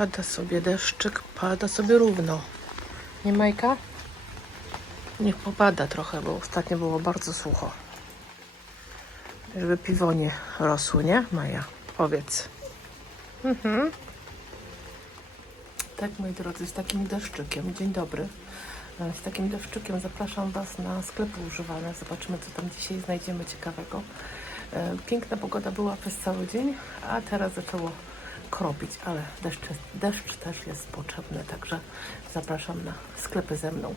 Pada sobie deszczyk, pada sobie równo. Nie, Majka? Niech popada trochę, bo ostatnio było bardzo sucho. Żeby piwonie rosły, nie, Maja? Powiedz. Tak, moi drodzy, z takim deszczykiem. Dzień dobry. Z takim deszczykiem zapraszam Was na sklepy używane. Zobaczymy, co tam dzisiaj znajdziemy ciekawego. Piękna pogoda była przez cały dzień, a teraz zaczęło kropić, ale deszcz też jest potrzebny, także zapraszam na sklepy ze mną.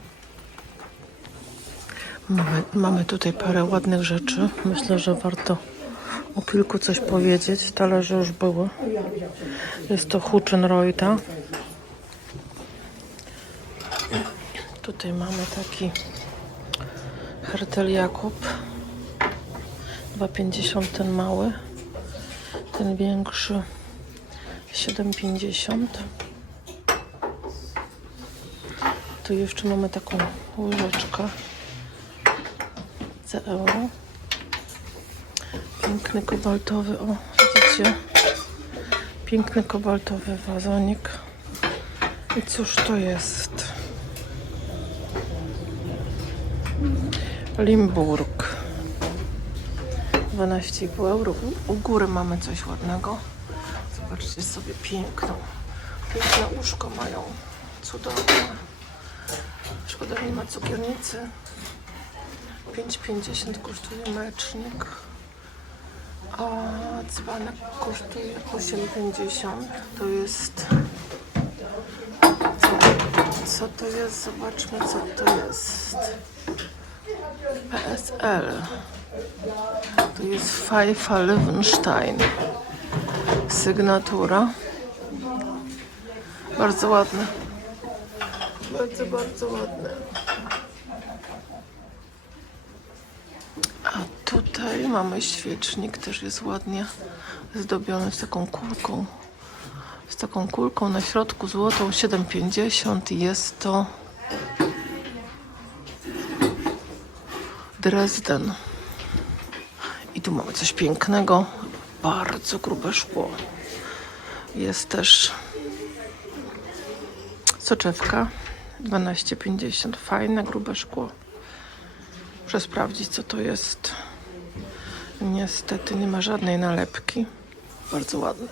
Mamy tutaj parę ładnych rzeczy. Myślę, że warto o kilku coś powiedzieć. Talerze już były. Jest to Huchenreuta. Tutaj mamy taki Hertel Jakub. 2,50 ten mały. Ten większy 7,50. Tu jeszcze mamy taką łyżeczkę za euro. Piękny kobaltowy, o widzicie? Piękny kobaltowy wazonik. I cóż to jest? Limburg. 12,5 euro. U góry mamy coś ładnego. Zobaczcie sobie piękne łóżko mają. Cudowne. Szkoda, nie ma cukiernicy. 5,50 kosztuje mecznik. A dzbanek kosztuje 8,50. To jest... Co to jest? Zobaczmy, co to jest. PSL. To jest Pfeiffer Löwenstein. Sygnatura. Bardzo ładne. Bardzo ładne. A tutaj mamy świecznik, też jest ładnie zdobiony z taką kulką. Z taką kulką na środku złotą, 7,50 i jest to Dresden. I tu mamy coś pięknego, bardzo grube szkło. Jest też soczewka, 12,50, fajne, grube szkło. Muszę sprawdzić, co to jest. Niestety nie ma żadnej nalepki. Bardzo ładne.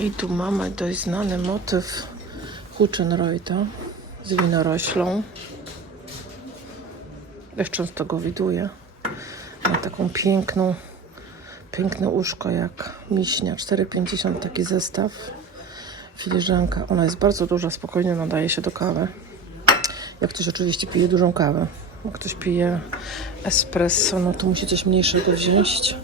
I tu mamy dość znany motyw Huchenreuta z winoroślą. Też często go widuję. Ma taką piękne uszko jak miśnia. 4,50 taki zestaw. Filiżanka. Ona jest bardzo duża, spokojnie nadaje się do kawy. Jak ktoś oczywiście pije dużą kawę. Jak ktoś pije espresso, no to musi coś mniejszego wziąć.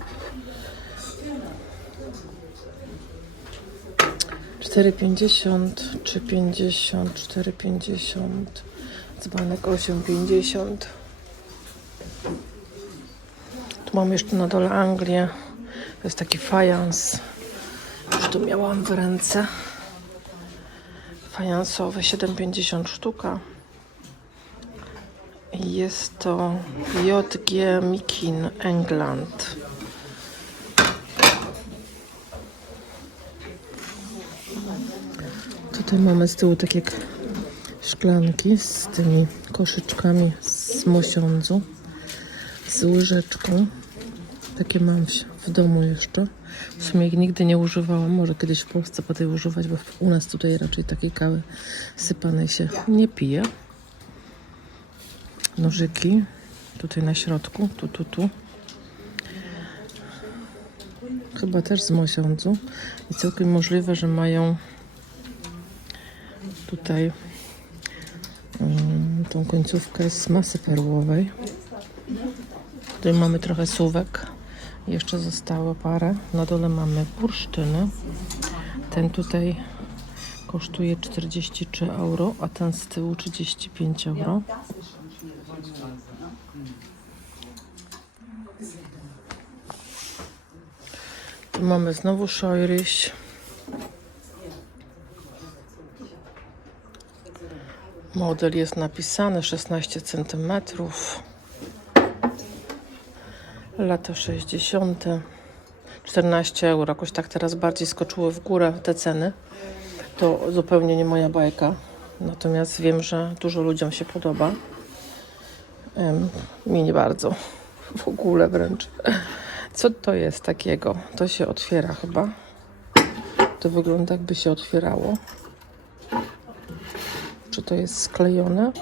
4,50, 3,50, 4,50, dzbanek 8,50. Tu mam jeszcze na dole Anglię. To jest taki fajans. Już tu miałam w ręce. Fajansowy, 7,50 sztuka. I jest to JG Mikin England. Tutaj mamy z tyłu takie szklanki z tymi koszyczkami z mosiądzu, z łyżeczką. Takie mam w domu jeszcze. W sumie ich nigdy nie używałam. Może kiedyś w Polsce po tej używać, bo u nas tutaj raczej takiej kawy sypanej się nie pije. Nożyki. Tutaj na środku. Tu. Chyba też z mosiądzu. I całkiem możliwe, że mają tutaj tą końcówkę z masy perłowej. Tutaj mamy trochę suwek. Jeszcze zostało parę. Na dole mamy bursztyny. Ten tutaj kosztuje 43 euro, a ten z tyłu 35 euro. Tu mamy znowu szojryś. Model jest napisany 16 cm. Lata 60. 14 euro. Jakoś tak teraz bardziej skoczyły w górę te ceny. To zupełnie nie moja bajka. Natomiast wiem, że dużo ludziom się podoba. Mi nie bardzo. W ogóle wręcz. Co to jest takiego? To się otwiera chyba. To wygląda, jakby się otwierało. Czy to jest sklejone?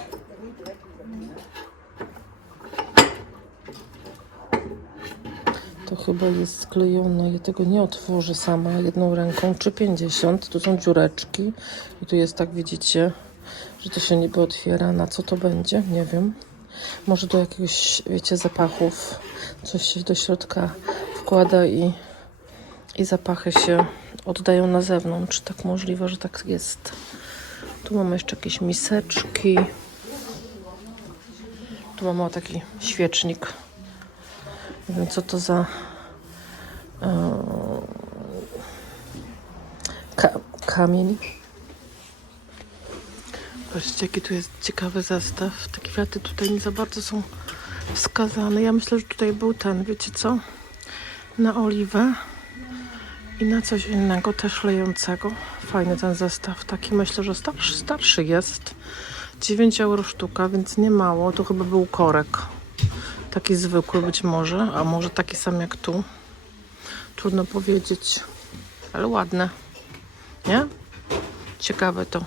To chyba jest sklejone. Ja tego nie otworzę sama jedną ręką. 3,50. Tu są dziureczki. I tu jest, tak widzicie, że to się niby otwiera. Na co to będzie? Nie wiem. Może do jakiegoś, wiecie, zapachów. Coś się do środka wkłada i zapachy się oddają na zewnątrz. Tak możliwe, że tak jest. Tu mamy jeszcze jakieś miseczki. Tu mamy o taki świecznik. Nie wiem, co to za kamień. Patrzcie, jaki tu jest ciekawy zestaw. Te kwiaty tutaj nie za bardzo są wskazane. Ja myślę, że tutaj był ten, wiecie co? Na oliwę i na coś innego, też lejącego. Fajny ten zestaw. Taki myślę, że starszy jest. 9 euro sztuka, więc nie mało. To chyba był korek. Taki zwykły być może, a może taki sam jak tu. Trudno powiedzieć, ale ładne. Nie? Ciekawe to.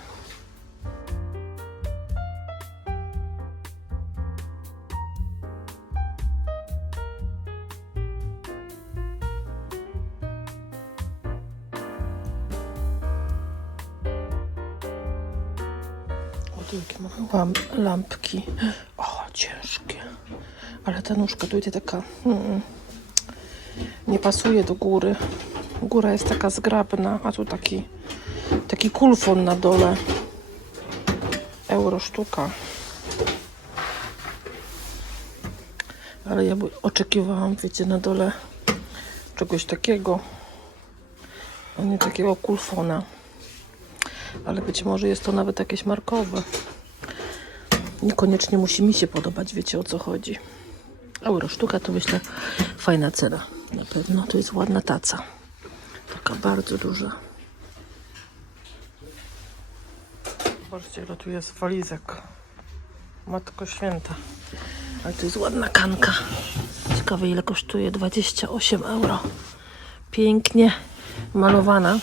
O, tu jakie mamy lampki. O, ciężkie. Ale ta nóżka tutaj taka nie pasuje do góry. Góra jest taka zgrabna, a tu taki kulfon na dole. Euro sztuka. Ale ja oczekiwałam, wiecie, na dole czegoś takiego, a nie takiego kulfona. Ale być może jest to nawet jakieś markowe. Niekoniecznie musi mi się podobać, wiecie, o co chodzi. Euro sztuka to myślę fajna cena. Na pewno to jest ładna taca. Taka bardzo duża. Zobaczcie, ile tu jest walizek. Matko Święta. Ale to jest ładna kanka. Ciekawe, ile kosztuje. 28 euro. Pięknie malowana.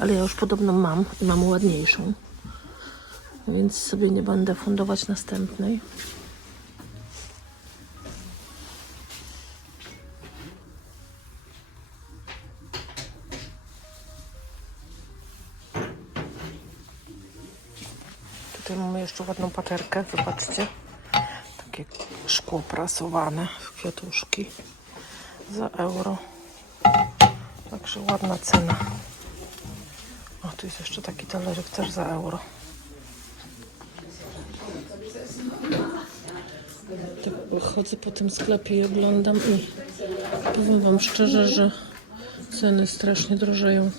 Ale ja już podobno mam i mam ładniejszą. Więc sobie nie będę fundować następnej. Tutaj mamy jeszcze ładną paterkę, zobaczcie. Takie szkło prasowane w kwiatuszki za euro. Także ładna cena. O, tu jest jeszcze taki talerzyk też za euro. Tak chodzę po tym sklepie i oglądam i powiem wam szczerze, że ceny strasznie drożeją.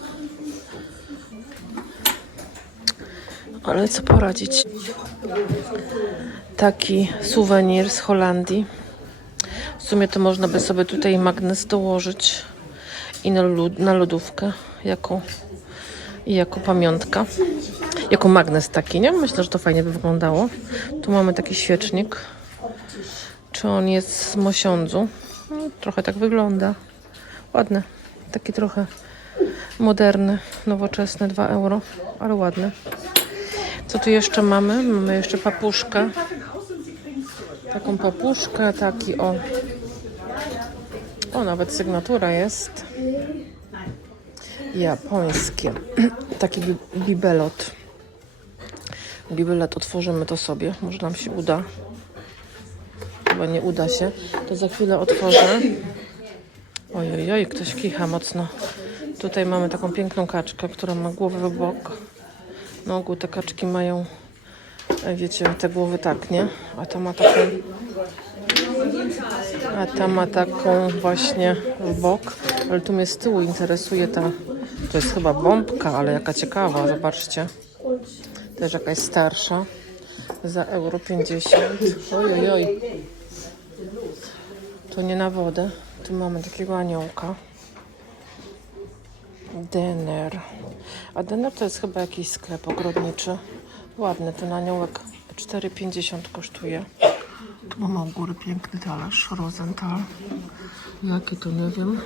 Ale co poradzić? Taki suwenir z Holandii. W sumie to można by sobie tutaj magnes dołożyć i na lodówkę jako pamiątka. Jako magnes taki, nie? Myślę, że to fajnie by wyglądało. Tu mamy taki świecznik. Czy on jest z mosiądzu? No, trochę tak wygląda. Ładny. Taki trochę moderny, nowoczesny. 2 euro, ale ładny. Co tu jeszcze mamy? Mamy jeszcze papuszkę. Taką papuszkę, taki o. O, nawet sygnatura jest. Japońskie. Taki bibelot. Bibelot otworzymy to sobie. Może nam się uda. Chyba nie uda się. To za chwilę otworzę. Ojojoj, ktoś kicha mocno. Tutaj mamy taką piękną kaczkę, która ma głowę w bok. Na ogół te kaczki mają, wiecie, te głowy tak, nie? A ta ma taką właśnie w bok. Ale tu mnie z tyłu interesuje to jest chyba bombka, ale jaka ciekawa, zobaczcie. Też jakaś starsza. Za euro 50. Ojojoj. To nie na wodę. Tu mamy takiego aniołka. Denner. A Denner to jest chyba jakiś sklep ogrodniczy. Ładny ten aniołek. 4,50 kosztuje. Tu mamy u góry piękny talerz. Rosenthal. Jakie to nie wiem.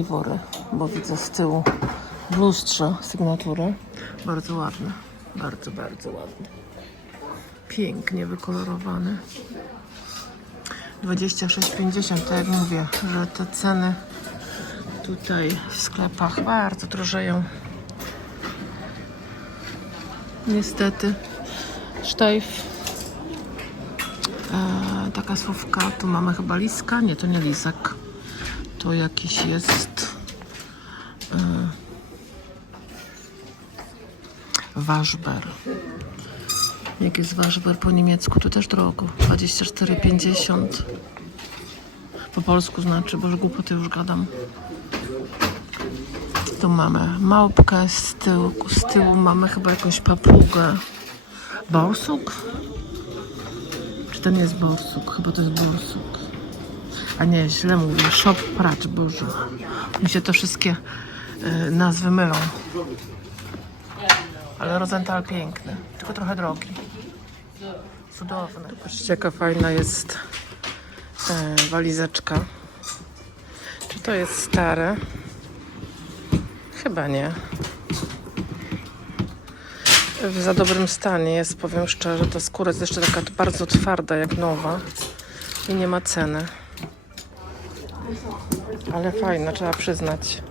Ivory, bo widzę z tyłu w lustrze sygnatury. Bardzo ładny. Bardzo, bardzo ładny. Pięknie wykolorowany. 26,50, tak jak mówię, że te ceny tutaj w sklepach bardzo drożeją. Niestety. Sztajf. Taka słówka. Tu mamy chyba liska. Nie, to nie lisak. To jakiś jest Waschber. Jak jest Waschber po niemiecku, to też drogo. 24,50. Po polsku znaczy, bo już głupoty już gadam. Tu mamy małpkę, z tyłu mamy chyba jakąś papugę. Borsuk? Czy to nie jest borsuk? Chyba to jest borsuk. A nie, źle mówię. Shop Pracz, Boże. Mi się te wszystkie nazwy mylą. Ale Rosenthal piękny, tylko trochę drogi. Cudowny. Patrzcie, jaka fajna jest walizeczka. Czy to jest stare? Chyba nie. W za dobrym stanie jest, powiem szczerze. Ta skóra jest jeszcze taka bardzo twarda, jak nowa. I nie ma ceny. Ale fajna, trzeba przyznać.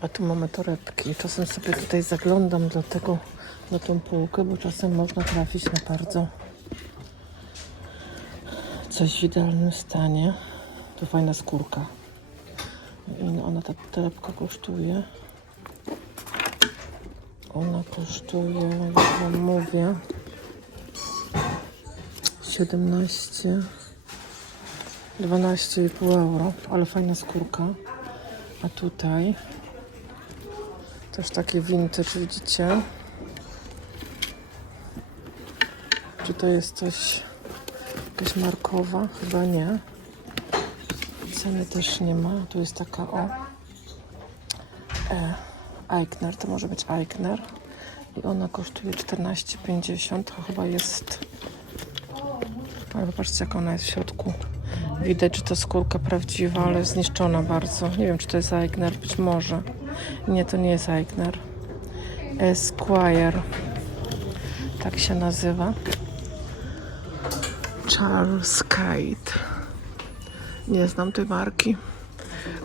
A tu mamy torebki. Czasem sobie tutaj zaglądam dlatego na tą półkę, bo czasem można trafić na bardzo coś w idealnym stanie. To fajna skórka. I ona, ta torebka kosztuje. Ona kosztuje, jak wam mówię, 12,5 euro, ale fajna skórka. A tutaj też takie vintage, widzicie? Czy to jest coś, jakaś markowa? Chyba nie. Ceny też nie ma. Tu jest taka Eichner, to może być Eichner. I ona kosztuje 14,50. To chyba jest... Ale popatrzcie, jak ona jest w środku. Widać, że to skórka prawdziwa, ale zniszczona bardzo. Nie wiem, czy to jest Eichner, być może. Nie, to nie jest Eichner. Esquire. Tak się nazywa. Charles Kite. Nie znam tej marki.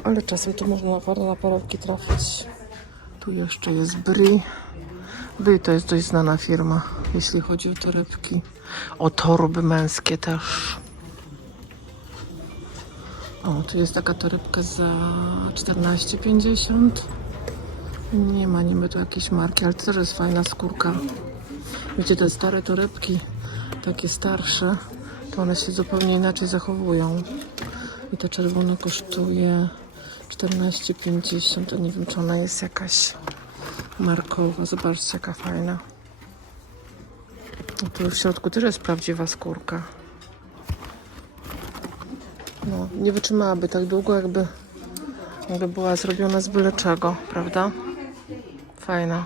Ale czasem tu można na perełki trafić. Tu jeszcze jest Brie. Brie to jest dość znana firma, jeśli chodzi o torebki. O torby męskie też. O, tu jest taka torebka za 14,50. Nie ma niby tu jakiejś marki, ale to też jest fajna skórka. Wiecie, te stare torebki, takie starsze, to one się zupełnie inaczej zachowują. I ta czerwona kosztuje 14,50. To nie wiem, czy ona jest jakaś markowa. Zobaczcie, jaka fajna. I tu w środku też jest prawdziwa skórka. No, nie wytrzymałaby tak długo, jakby była zrobiona z byle czego, prawda? Fajna.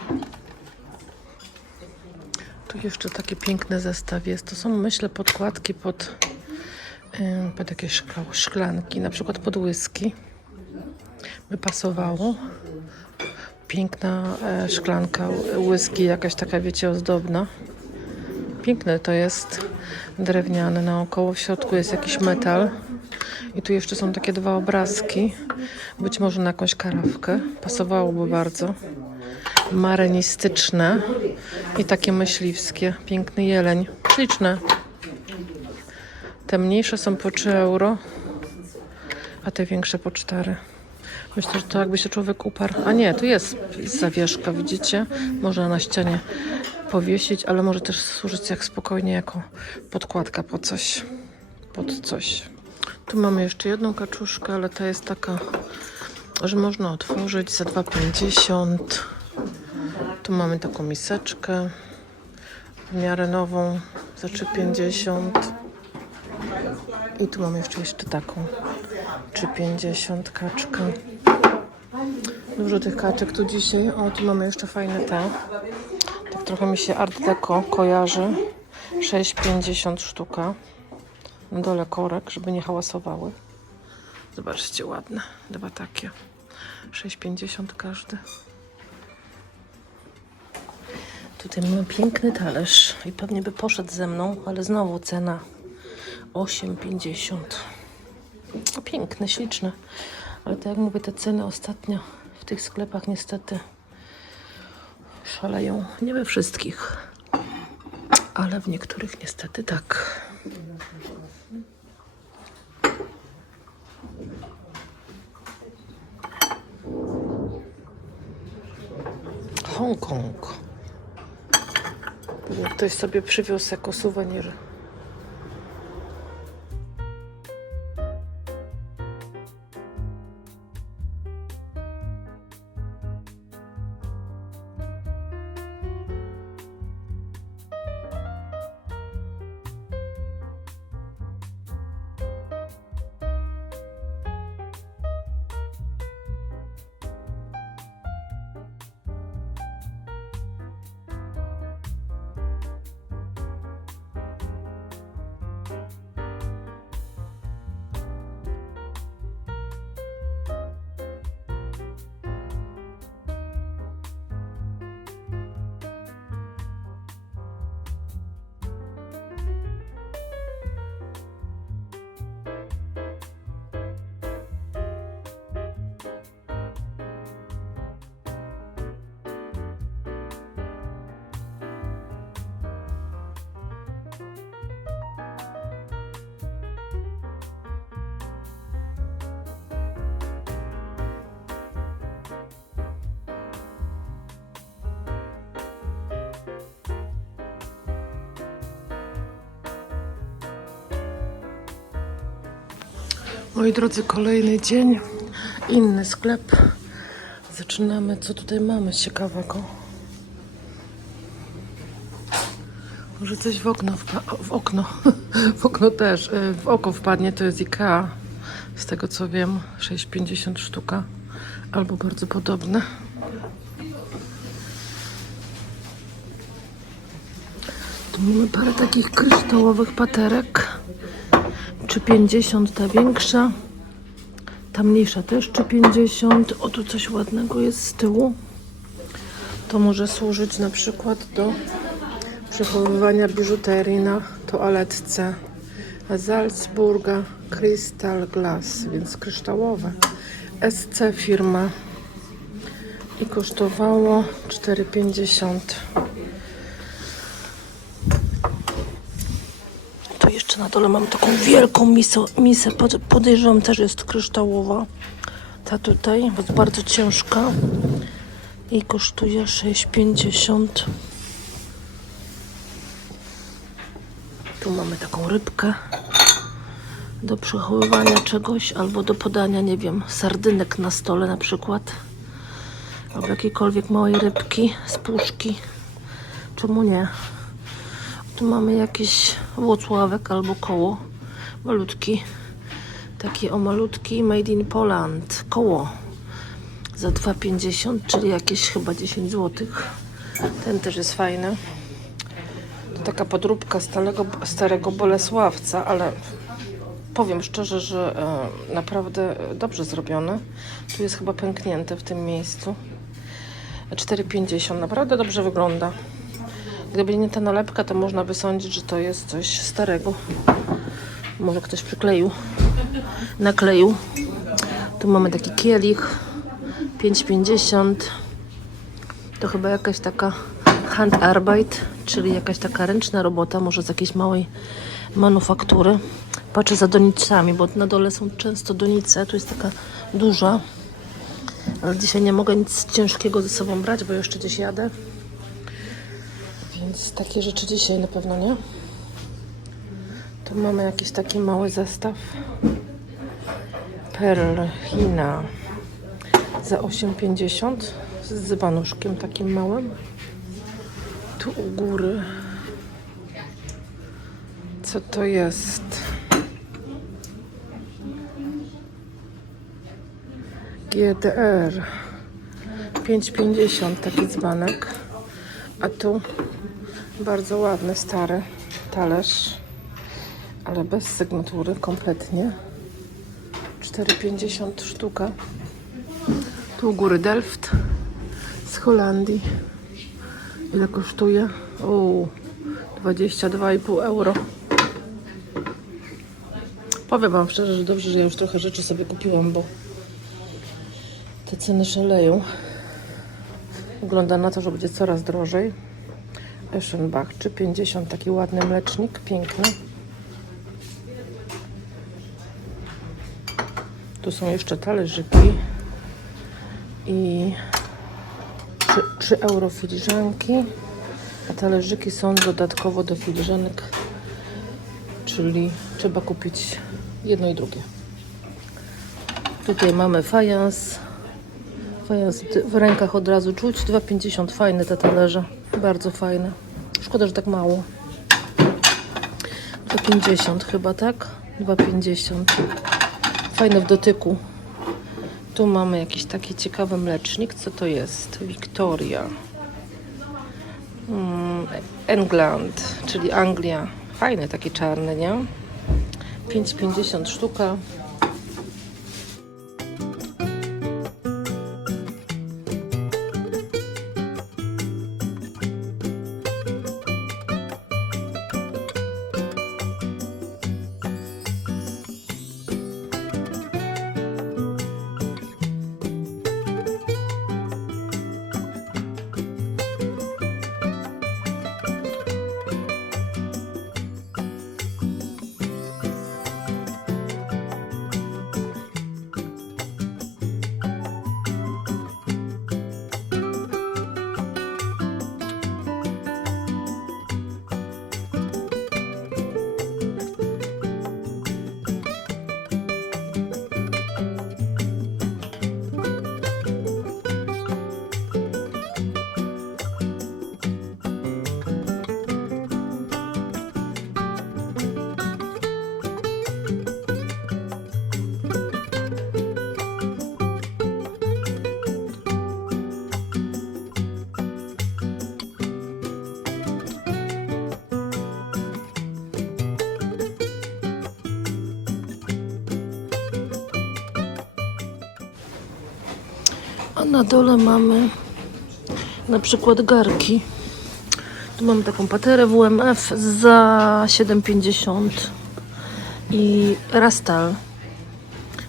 Tu jeszcze taki piękny zestaw jest. To są, myślę, podkładki pod jakieś szklanki, na przykład pod whisky. By pasowało. Piękna szklanka whisky, jakaś taka, wiecie, ozdobna. Piękne to jest, drewniane naokoło, w środku jest jakiś metal. I tu jeszcze są takie dwa obrazki, być może na jakąś karawkę. Pasowałoby bardzo. Marenistyczne i takie myśliwskie. Piękny jeleń. Śliczne. Te mniejsze są po 3 euro, a te większe po 4. Myślę, że to jakby się człowiek uparł. A nie, tu jest zawieszka, widzicie? Można na ścianie powiesić, ale może też służyć jak spokojnie jako podkładka pod coś. Tu mamy jeszcze jedną kaczuszkę, ale ta jest taka, że można otworzyć za 2,50. Tu mamy taką miseczkę w miarę nową za 3,50. I tu mam jeszcze taką 3,50 kaczka. Dużo tych kaczek tu dzisiaj. O, tu mamy jeszcze fajne te. Tak trochę mi się Art Deco kojarzy. 6,50 sztuka. Na dole korek, żeby nie hałasowały. Zobaczcie, ładne. Dwa takie. 6,50 każdy. Tutaj mamy piękny talerz i pewnie by poszedł ze mną, ale znowu cena 8,50. Piękne, śliczne. Ale tak jak mówię, te ceny ostatnio w tych sklepach niestety szaleją. Nie we wszystkich, ale w niektórych niestety tak. Hongkong. Pewnie ktoś sobie przywiózł jako suwenir. Moi drodzy, kolejny dzień, inny sklep. Zaczynamy, co tutaj mamy ciekawego. Może coś w okno też, w oko wpadnie, to jest IKEA. Z tego co wiem, 6,50 sztuka, albo bardzo podobne. Tu mamy parę takich kryształowych paterek. 3,50 ta większa, ta mniejsza też 3,50. O, tu coś ładnego jest z tyłu. To może służyć na przykład do przechowywania biżuterii na toaletce. Salzburga Crystal Glass, więc kryształowe. SC firma i kosztowało 4,50. Tu jeszcze na dole mam taką wielką misę, podejrzewam też jest kryształowa. Ta tutaj jest bardzo ciężka i kosztuje 6,50. Tu mamy taką rybkę do przechowywania czegoś albo do podania, nie wiem, sardynek na stole na przykład, albo jakiejkolwiek małej rybki z puszki. Czemu nie? Tu mamy jakiś Włocławek albo koło malutki, taki malutki Made in Poland koło za 2,50, czyli jakieś chyba 10 zł. Ten też jest fajny. To taka podróbka starego Bolesławca, ale powiem szczerze, że naprawdę dobrze zrobione. Tu jest chyba pęknięte w tym miejscu. 4,50, naprawdę dobrze wygląda. Gdyby nie ta nalepka, to można by sądzić, że to jest coś starego. Może ktoś przykleił, nakleił. Tu mamy taki kielich, 5,50. To chyba jakaś taka Handarbeit, czyli jakaś taka ręczna robota, może z jakiejś małej manufaktury. Patrzę za donicami, bo na dole są często donice. Tu jest taka duża, ale dzisiaj nie mogę nic ciężkiego ze sobą brać, bo jeszcze gdzieś jadę. Więc takie rzeczy dzisiaj na pewno nie. Tu mamy jakiś taki mały zestaw. Perlina za 8,50 z dzbanuszkiem takim małym. Tu u góry. Co to jest? GDR 5,50 taki dzbanek. A tu bardzo ładny, stary talerz, ale bez sygnatury kompletnie. 4,50 sztuka. Tu u góry Delft z Holandii. Ile kosztuje? 22,5 euro. Powiem wam szczerze, że dobrze, że ja już trochę rzeczy sobie kupiłam, bo te ceny szaleją. Wygląda na to, że będzie coraz drożej. Eschenbach 3,50, taki ładny mlecznik, piękny. Tu są jeszcze talerzyki i 3 euro filiżanki, a talerzyki są dodatkowo do filiżanek, czyli trzeba kupić jedno i drugie. Tutaj mamy fajans. Fajans w rękach od razu czuć. 2,50, fajne te talerze, bardzo fajne. Szkoda, że tak mało. 2,50 chyba, tak? 2,50. Fajne w dotyku. Tu mamy jakiś taki ciekawy mlecznik. Co to jest? Victoria. England, czyli Anglia. Fajny, taki czarny, nie? 5,50 sztuka. A na dole mamy na przykład garki. Tu mamy taką paterę WMF za 7,50 i Rastal.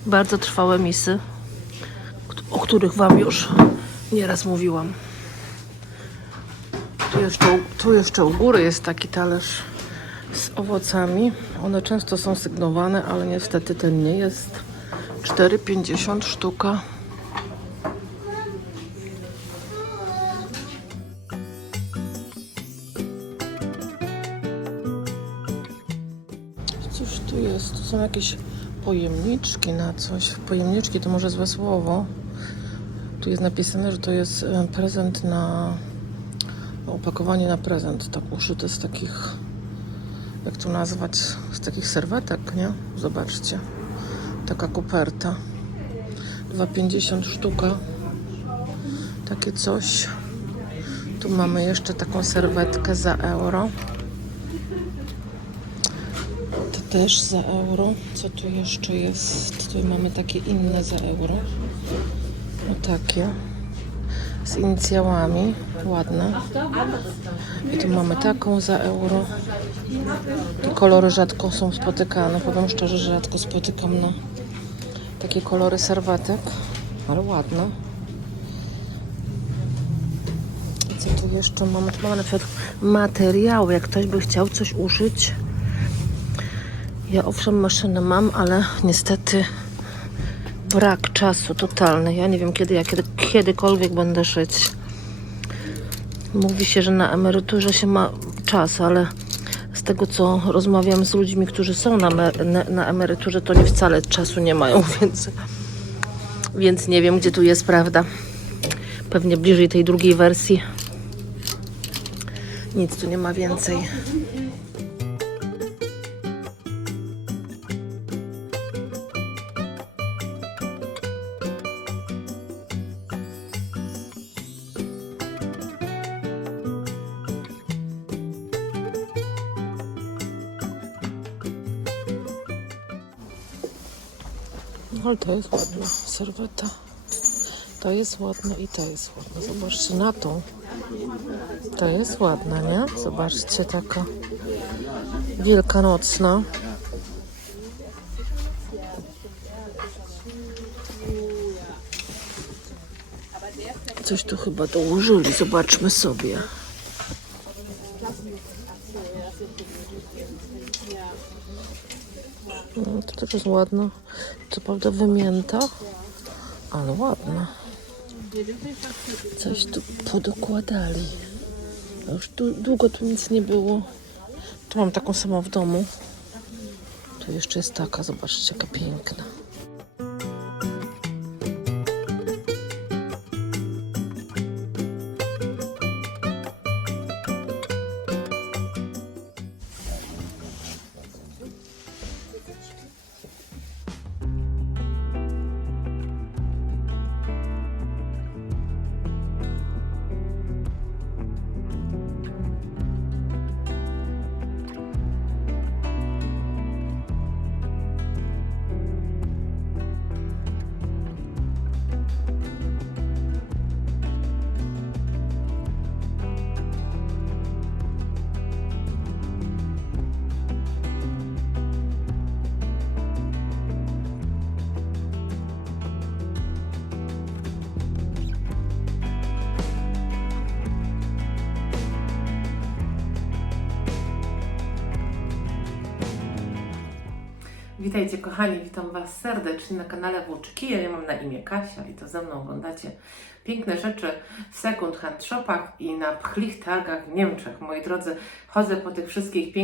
Bardzo trwałe misy, o których wam już nieraz mówiłam. Tu jeszcze u góry jest taki talerz z owocami. One często są sygnowane, ale niestety ten nie jest. 4,50 sztuka. Cóż tu jest? Tu są jakieś pojemniczki na coś. Pojemniczki to może złe słowo. Tu jest napisane, że to jest prezent na... opakowanie na prezent. Tak uszyte z takich... jak to nazwać? Z takich serwetek, nie? Zobaczcie. Taka koperta. 2,50 sztuka. Takie coś. Tu mamy jeszcze taką serwetkę za euro. To też za euro. Co tu jeszcze jest? Tutaj mamy takie inne za euro. O takie. Z inicjałami. Ładne. I tu mamy taką za euro. Te kolory rzadko są spotykane. Powiem szczerze, że rzadko spotykam takie kolory serwetek. Ale ładne. I co tu jeszcze mamy? Tu mamy na przykład materiały. Jak ktoś by chciał coś uszyć. Ja owszem maszynę mam, ale niestety brak czasu totalny. Ja nie wiem kiedy ja kiedykolwiek będę szyć. Mówi się, że na emeryturze się ma czas, ale z tego co rozmawiam z ludźmi, którzy są na emeryturze, to nie wcale czasu nie mają, więc nie wiem gdzie tu jest prawda. Pewnie bliżej tej drugiej wersji. Nic tu nie ma więcej. No, ale to jest ładna serweta. To jest ładne i to jest ładne. Zobaczcie na tą. To jest ładna, nie? Zobaczcie, taka wielkanocna. Coś tu chyba dołożyli. Zobaczmy sobie. No, to też jest ładna. Co prawda wymięta, ale ładna. Coś tu podokładali. A już długo tu nic nie było. Tu mam taką samą w domu. Tu jeszcze jest taka, zobaczcie, jaka piękna. Witajcie kochani, witam Was serdecznie na kanale Włóczyki. Ja mam na imię Kasia i to ze mną oglądacie piękne rzeczy w second hand shopach i na pchlich targach w Niemczech. Moi drodzy, chodzę po tych wszystkich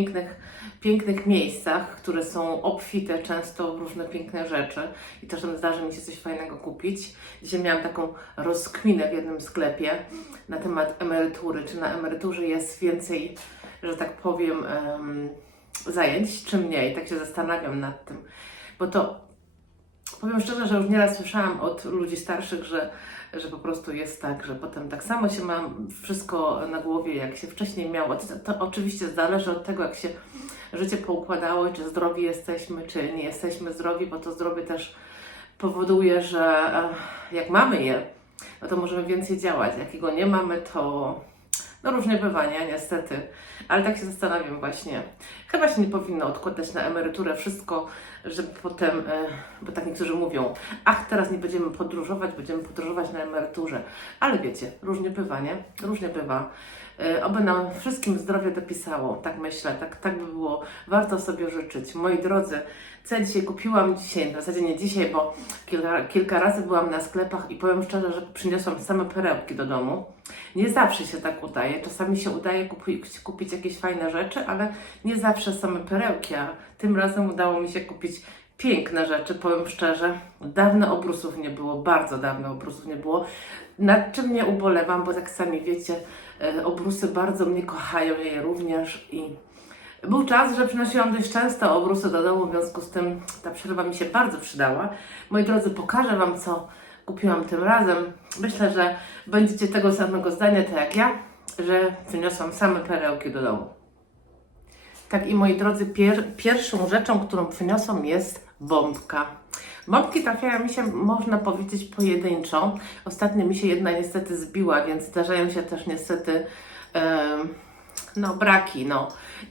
pięknych miejscach, które są obfite często w różne piękne rzeczy i czasem zdarzy mi się coś fajnego kupić. Dzisiaj miałam taką rozkminę w jednym sklepie na temat emerytury. Czy na emeryturze jest więcej, że tak powiem, zajęć, czy mniej, tak się zastanawiam nad tym, bo to powiem szczerze, że już nieraz słyszałam od ludzi starszych, że po prostu jest tak, że potem tak samo się ma wszystko na głowie, jak się wcześniej miało. To oczywiście zależy od tego, jak się życie poukładało, czy zdrowi jesteśmy, czy nie jesteśmy zdrowi, bo to zdrowie też powoduje, że jak mamy je, no to możemy więcej działać. Jak jego nie mamy, to no różnie bywa, nie? Niestety. Ale tak się zastanawiam właśnie. Chyba się nie powinno odkładać na emeryturę wszystko, żeby potem, bo tak niektórzy mówią, ach, teraz nie będziemy podróżować na emeryturze. Ale wiecie, różnie bywa, nie? Różnie bywa. Oby nam wszystkim zdrowie dopisało, tak myślę, tak by było. Warto sobie życzyć. Moi drodzy, co ja dzisiaj kupiłam? W zasadzie nie dzisiaj, bo kilka razy byłam na sklepach i powiem szczerze, że przyniosłam same perełki do domu. Nie zawsze się tak udaje. Czasami się udaje kupić jakieś fajne rzeczy, ale nie zawsze same perełki, a tym razem udało mi się kupić piękne rzeczy, powiem szczerze. Dawno obrusów nie było, bardzo dawno obrusów nie było. Nad czym nie ubolewam, bo tak sami wiecie, obrusy bardzo mnie kochają, ja je również i był czas, że przynosiłam dość często obrusy do domu, w związku z tym ta przerwa mi się bardzo przydała. Moi drodzy, pokażę Wam, co kupiłam tym razem. Myślę, że będziecie tego samego zdania, tak jak ja, że przyniosłam same perełki do domu. Tak i moi drodzy, pierwszą rzeczą, którą przyniosłam, jest bombka. Bombki trafiają mi się, można powiedzieć, pojedynczo. Ostatnio mi się jedna niestety zbiła, więc zdarzają się też niestety braki.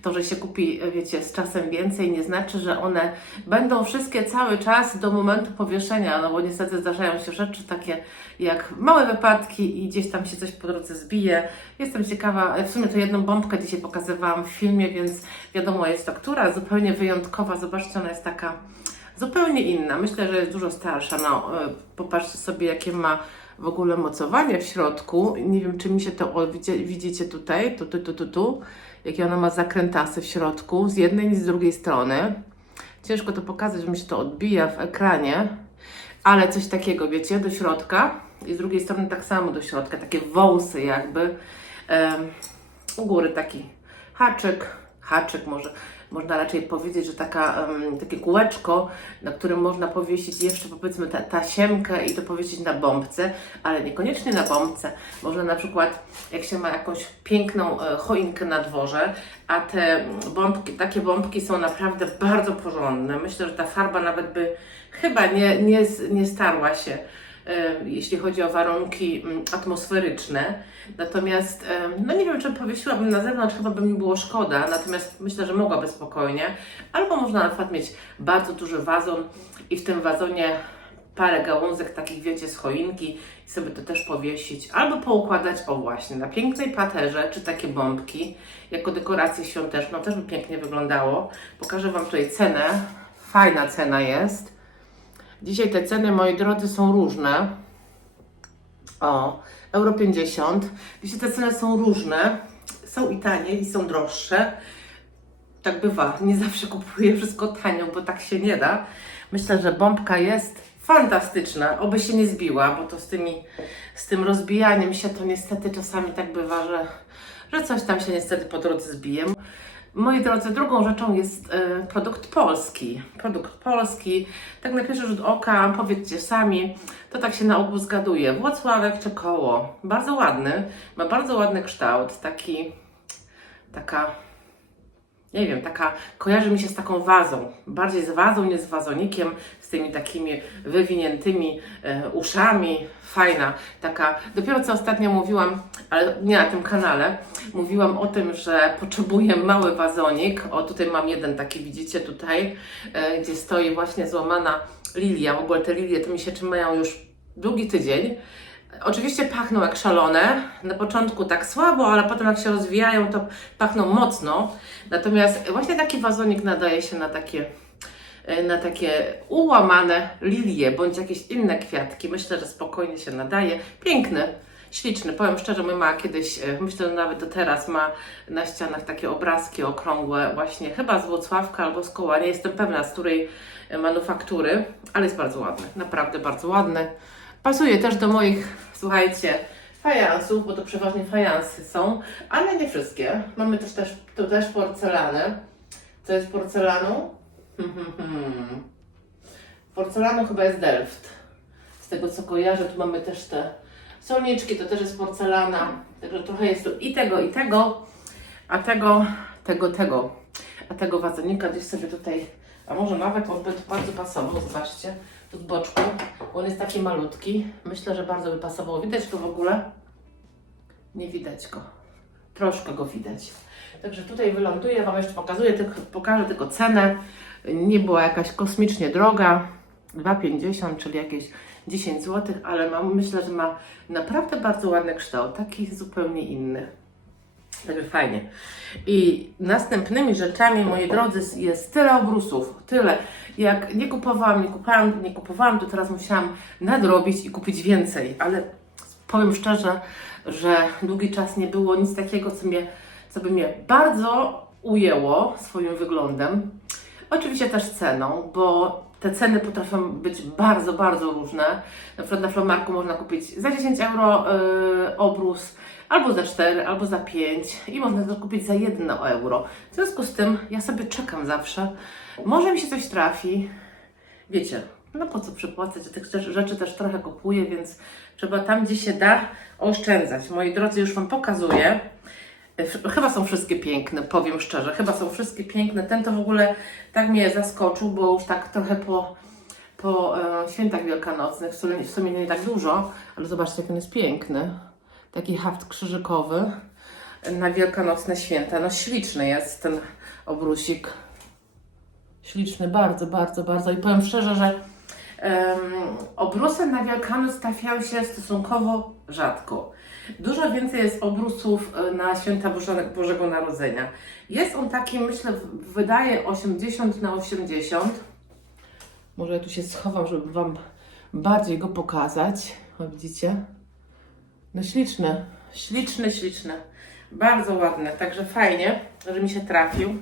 To, że się kupi, wiecie, z czasem więcej, nie znaczy, że one będą wszystkie cały czas do momentu powieszenia, no bo niestety zdarzają się rzeczy takie jak małe wypadki i gdzieś tam się coś po drodze zbije. Jestem ciekawa, w sumie to jedną bombkę dzisiaj pokazywałam w filmie, więc wiadomo jest to która, zupełnie wyjątkowa. Zobaczcie, ona jest taka zupełnie inna. Myślę, że jest dużo starsza. Popatrzcie sobie, jakie ma w ogóle mocowanie w środku. Nie wiem, czy mi się to widzicie tutaj, tu. Jakie ona ma zakrętasy w środku, z jednej i z drugiej strony. Ciężko to pokazać, że mi się to odbija w ekranie, ale coś takiego, wiecie, do środka i z drugiej strony tak samo do środka, takie wąsy jakby. U góry taki haczyk może, można raczej powiedzieć, że takie kółeczko, na którym można powiesić jeszcze powiedzmy tasiemkę i to powiesić na bombce, ale niekoniecznie na bombce. Można na przykład, jak się ma jakąś piękną choinkę na dworze, a te bombki, takie bombki są naprawdę bardzo porządne. Myślę, że ta farba nawet by chyba nie starła się, jeśli chodzi o warunki atmosferyczne. Natomiast, no nie wiem, czy powiesiłabym na zewnątrz, chyba by mi było szkoda, natomiast myślę, że mogłaby spokojnie. Albo można na przykład mieć bardzo duży wazon i w tym wazonie parę gałązek takich, wiecie, z choinki i sobie to też powiesić. Albo poukładać, o właśnie, na pięknej paterze, czy takie bombki, jako dekorację świąteczną, też by pięknie wyglądało. Pokażę Wam tutaj cenę. Fajna cena jest. Dzisiaj te ceny, moi drodzy, są różne. O, euro 50. Dzisiaj te ceny są różne. Są i tanie, i są droższe. Tak bywa. Nie zawsze kupuję wszystko tanio, bo tak się nie da. Myślę, że bombka jest fantastyczna. Oby się nie zbiła, bo to z tym rozbijaniem się to niestety czasami tak bywa, że coś tam się niestety po drodze zbije. Moi drodzy, drugą rzeczą jest produkt polski. Produkt polski, tak na pierwszy rzut oka, powiedzcie sami, to tak się na ogół zgaduje. Włocławek czy Koło. Bardzo ładny, ma bardzo ładny kształt, nie wiem, kojarzy mi się z taką wazą. Bardziej z wazą, nie z wazonikiem, z tymi takimi wywiniętymi uszami. Fajna, dopiero co ostatnio mówiłam, ale nie na tym kanale, mówiłam o tym, że potrzebuję mały wazonik. O, tutaj mam jeden taki, widzicie tutaj, gdzie stoi właśnie złamana lilia. W ogóle te lilie to mi się trzymają już długi tydzień. Oczywiście pachną jak szalone, na początku tak słabo, ale potem jak się rozwijają, to pachną mocno. Natomiast właśnie taki wazonik nadaje się na takie ułamane lilie, bądź jakieś inne kwiatki. Myślę, że spokojnie się nadaje. Piękny, śliczny. Powiem szczerze, my ma kiedyś, myślę, że nawet do teraz ma na ścianach takie obrazki okrągłe, właśnie chyba z Włocławka albo z Koła. Nie jestem pewna, z której manufaktury, ale jest bardzo ładny, naprawdę bardzo ładny. Pasuje też do moich, słuchajcie, fajansów, bo to przeważnie fajansy są, ale nie wszystkie. Mamy tu też porcelanę. Co jest porcelaną? Porcelaną chyba jest Delft. Z tego co kojarzę, tu mamy też te solniczki, to też jest porcelana. Także trochę jest tu i tego, a tego wazonika gdzieś sobie tutaj, a może nawet on by tu bardzo pasował, zobaczcie. Tu z boczku, bo on jest taki malutki. Myślę, że bardzo by pasował. Widać go w ogóle? Nie widać go. Troszkę go widać. Także tutaj wyląduję, Wam jeszcze pokażę tylko cenę. Nie była jakaś kosmicznie droga. 2,50, czyli jakieś 10 zł, ale myślę, że ma naprawdę bardzo ładny kształt. Taki zupełnie inny. Także fajnie. I następnymi rzeczami, moi drodzy, jest tyle obrusów, tyle. Jak nie kupowałam, to teraz musiałam nadrobić i kupić więcej. Ale powiem szczerze, że długi czas nie było nic takiego, co by mnie bardzo ujęło swoim wyglądem. Oczywiście też ceną, bo te ceny potrafią być bardzo, bardzo różne. Na przykład na Flomarku można kupić za 10 euro obrus, albo za 4, albo za 5 i można to kupić za 1 euro. W związku z tym ja sobie czekam zawsze. Może mi się coś trafi. Wiecie, no po co przypłacać, tych rzeczy też trochę kupuję, więc trzeba tam, gdzie się da, oszczędzać. Moi drodzy, już Wam pokazuję. Chyba są wszystkie piękne, powiem szczerze, chyba są wszystkie piękne. Ten to w ogóle tak mnie zaskoczył, bo już tak trochę po świętach wielkanocnych, w sumie nie tak dużo, ale zobaczcie, jak on jest piękny. Taki haft krzyżykowy na wielkanocne święta. No śliczny jest ten obrusik. Śliczny, bardzo, bardzo, bardzo. I powiem szczerze, że obrusy na Wielkanoc trafiają się stosunkowo rzadko. Dużo więcej jest obrusów na święta Bożego Narodzenia. Jest on taki, myślę, wydaje 80/80. Może ja tu się schowam, żeby Wam bardziej go pokazać. O, widzicie? No śliczne, śliczne, śliczne. Bardzo ładne, także fajnie, że mi się trafił.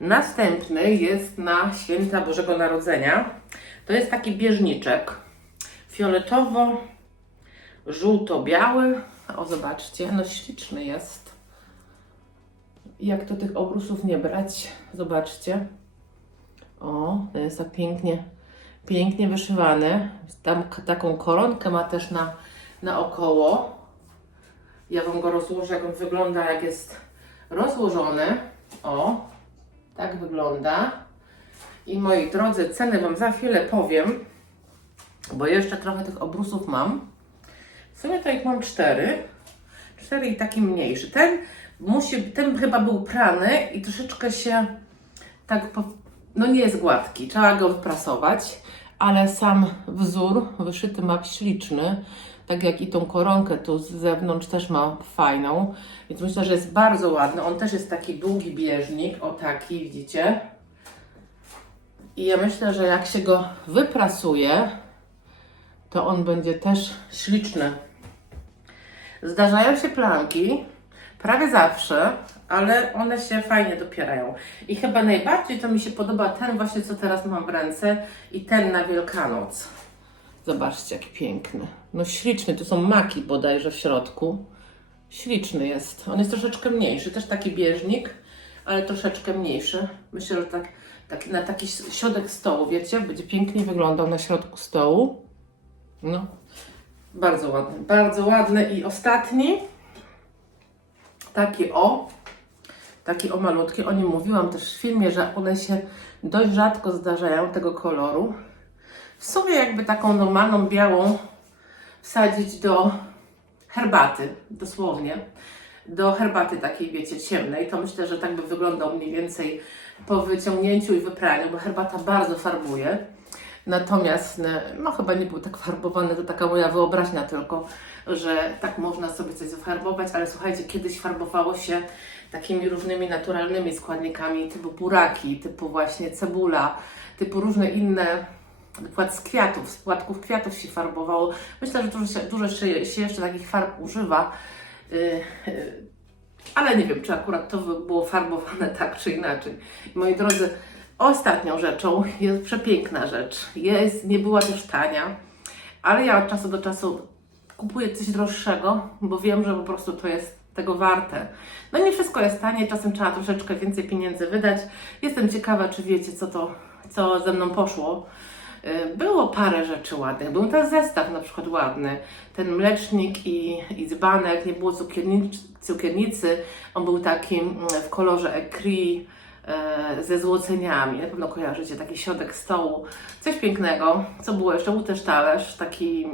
Następny jest na święta Bożego Narodzenia. To jest taki bieżniczek fioletowo-żółto-biały. O, zobaczcie, no śliczny jest. Jak to tych obrusów nie brać? Zobaczcie. O, to jest tak pięknie wyszywane. Tam taką koronkę ma też naokoło. Ja Wam go rozłożę, jak on wygląda, jak jest rozłożony. O, tak wygląda. I moi drodzy, ceny Wam za chwilę powiem, bo jeszcze trochę tych obrusów mam. W sumie to ich mam 4 i taki mniejszy. Ten chyba był prany i troszeczkę się tak, no nie jest gładki, trzeba go wyprasować, ale sam wzór wyszyty ma śliczny, tak jak i tą koronkę tu z zewnątrz też ma fajną, więc myślę, że jest bardzo ładny. On też jest taki długi bieżnik, o taki, widzicie? I ja myślę, że jak się go wyprasuje, to on będzie też śliczny. Zdarzają się plamki, prawie zawsze, ale one się fajnie dopierają. I chyba najbardziej to mi się podoba ten właśnie, co teraz mam w ręce i ten na Wielkanoc. Zobaczcie, jaki piękny. No śliczny, tu są maki bodajże w środku. Śliczny jest. On jest troszeczkę mniejszy, też taki bieżnik, ale troszeczkę mniejszy. Myślę, że na taki środek stołu, wiecie, będzie pięknie wyglądał na środku stołu. No, bardzo ładny. I ostatni, taki o malutki. O nim mówiłam też w filmie, że one się dość rzadko zdarzają tego koloru. W sumie jakby taką normalną białą wsadzić do herbaty, dosłownie, do herbaty takiej, wiecie, ciemnej, to myślę, że tak by wyglądał mniej więcej po wyciągnięciu i wypraniu, bo herbata bardzo farbuje. Natomiast, no chyba nie był tak farbowany, to taka moja wyobraźnia tylko, że tak można sobie coś zafarbować, ale słuchajcie, kiedyś farbowało się takimi różnymi naturalnymi składnikami, typu buraki, typu właśnie cebula, typu różne inne, z płatków kwiatów się farbowało. Myślę, że dużo się jeszcze takich farb używa, ale nie wiem, czy akurat to było farbowane tak czy inaczej. Moi drodzy, ostatnią rzeczą jest przepiękna rzecz. Nie była też tania, ale ja od czasu do czasu kupuję coś droższego, bo wiem, że po prostu to jest tego warte. No nie wszystko jest tanie, czasem trzeba troszeczkę więcej pieniędzy wydać. Jestem ciekawa, czy wiecie, co ze mną poszło. Było parę rzeczy ładnych. Był ten zestaw na przykład ładny. Ten mlecznik i dzbanek, nie było cukiernicy. On był taki w kolorze écrit ze złoceniami. Na pewno kojarzycie, taki środek stołu. Coś pięknego. Co było jeszcze? Był też talerz, taki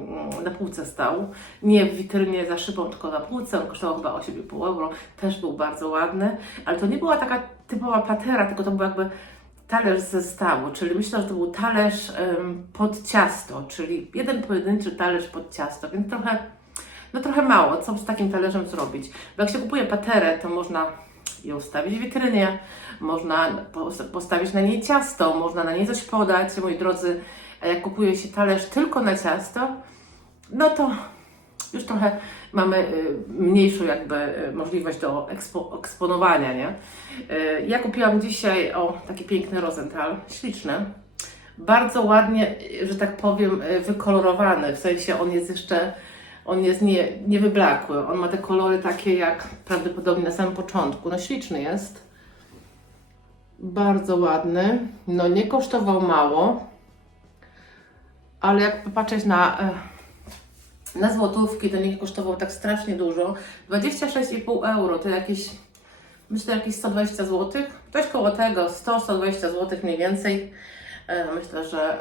na półce stał. Nie w witrynie za szybą, tylko na półce. On kosztował chyba 8,5 euro. Też był bardzo ładny. Ale to nie była taka typowa patera, tylko to był jakby talerz z zestawu, czyli myślę, że to był talerz pod ciasto, czyli jeden pojedynczy talerz pod ciasto, więc trochę mało, co z takim talerzem zrobić. Bo jak się kupuje paterę, to można ją stawić w witrynie, można postawić na niej ciasto, można na niej coś podać, moi drodzy, a jak kupuje się talerz tylko na ciasto, no to już trochę mamy mniejszą jakby możliwość do eksponowania, nie? Ja kupiłam dzisiaj, taki piękny Rosenthal, śliczny, bardzo ładnie, że tak powiem, wykolorowany, w sensie on jest nie wyblakły, on ma te kolory takie jak prawdopodobnie na samym początku, no śliczny jest, bardzo ładny, no nie kosztował mało, ale jak popatrzeć na złotówki, to nie kosztował tak strasznie dużo. 26,5 euro to myślę, jakieś 120 zł. Coś koło tego, 100-120 zł mniej więcej. Myślę, że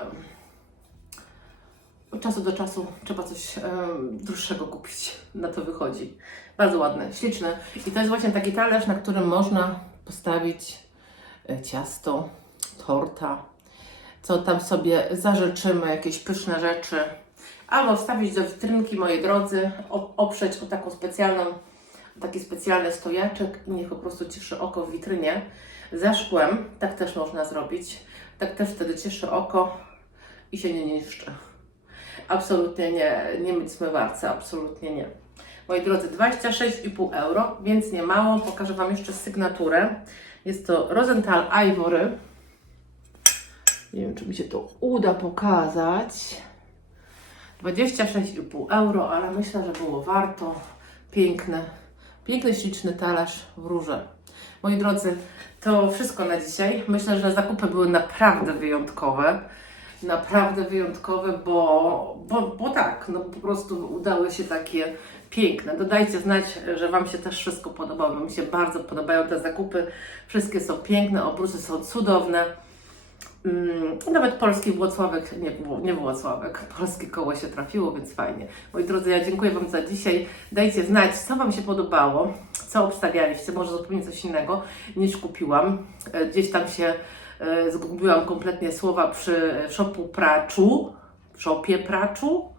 od czasu do czasu trzeba coś droższego kupić. Na to wychodzi. Bardzo ładny, śliczny. I to jest właśnie taki talerz, na którym można postawić ciasto, torta, co tam sobie zażyczymy, jakieś pyszne rzeczy. Albo wstawić do witrynki, moi drodzy, oprzeć o taki specjalny stojaczek i niech po prostu cieszy oko w witrynie. Za szkłem, tak też można zrobić. Tak też wtedy cieszy oko i się nie niszczy. Absolutnie nie myć zmywarce, absolutnie nie. Moi drodzy, 26,5 euro, więc nie mało. Pokażę Wam jeszcze sygnaturę. Jest to Rosenthal Ivory. Nie wiem, czy mi się to uda pokazać. 26,5 euro, ale myślę, że było warto. Piękny, Piękny, śliczny talerz w róże. Moi drodzy, to wszystko na dzisiaj. Myślę, że zakupy były naprawdę wyjątkowe. Naprawdę wyjątkowe, bo tak, no po prostu udały się takie piękne. Dodajcie znać, że Wam się też wszystko podobało. Mi się bardzo podobają te zakupy. Wszystkie są piękne, obrózy są cudowne. Nawet polski Włocławek, nie Włocławek, polskie koło się trafiło, więc fajnie. Moi drodzy, ja dziękuję Wam za dzisiaj. Dajcie znać, co Wam się podobało, co obstawialiście, może zupełnie coś innego niż kupiłam. Gdzieś tam się zgubiłam kompletnie słowa przy szopie praczu.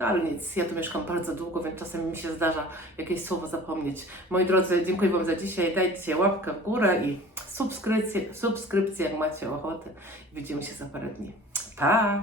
No ale nic, ja tu mieszkam bardzo długo, więc czasem mi się zdarza jakieś słowo zapomnieć. Moi drodzy, dziękuję Wam za dzisiaj. Dajcie łapkę w górę i subskrypcję jak macie ochotę. Widzimy się za parę dni. Pa!